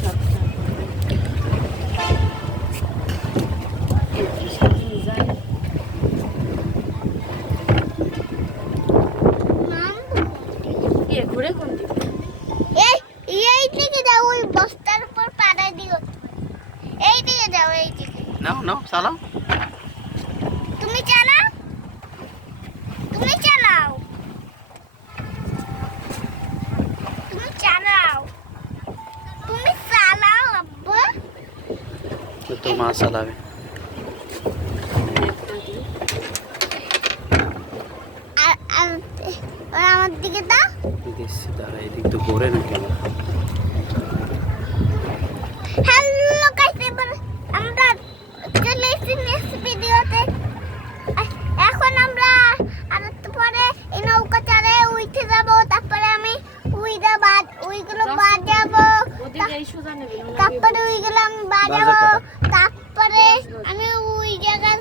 সকাল 7টা। ঘুরে কোন দিকে? এই দিকে যাও, ওই বস্তার উপর পাড়া দিও। এই দিকে যাও, এই দিকে। নাও নাও চালাও। তুমি চালাও, তুমি চালাও, তুমি চালাও, তুমি চালাও আব্বা। তো তোর মা চালাবে। আর আমার দিকে দাও। দিচ্ছি দাঁড়া, এদিক তো ঘোরে না কেন? হ্যালো গাইস, এবার আমরা চলে এসেছি নেক্সট ভিডিওতে। এখন আমরা আর একটু পরে এই নৌকা চড়ে উঠে যাব, তারপরে আমি ওইগুলো বাজাবো, তারপরে ওইগুলো আমি বাজাবো, তারপরে আমি ওই জায়গায়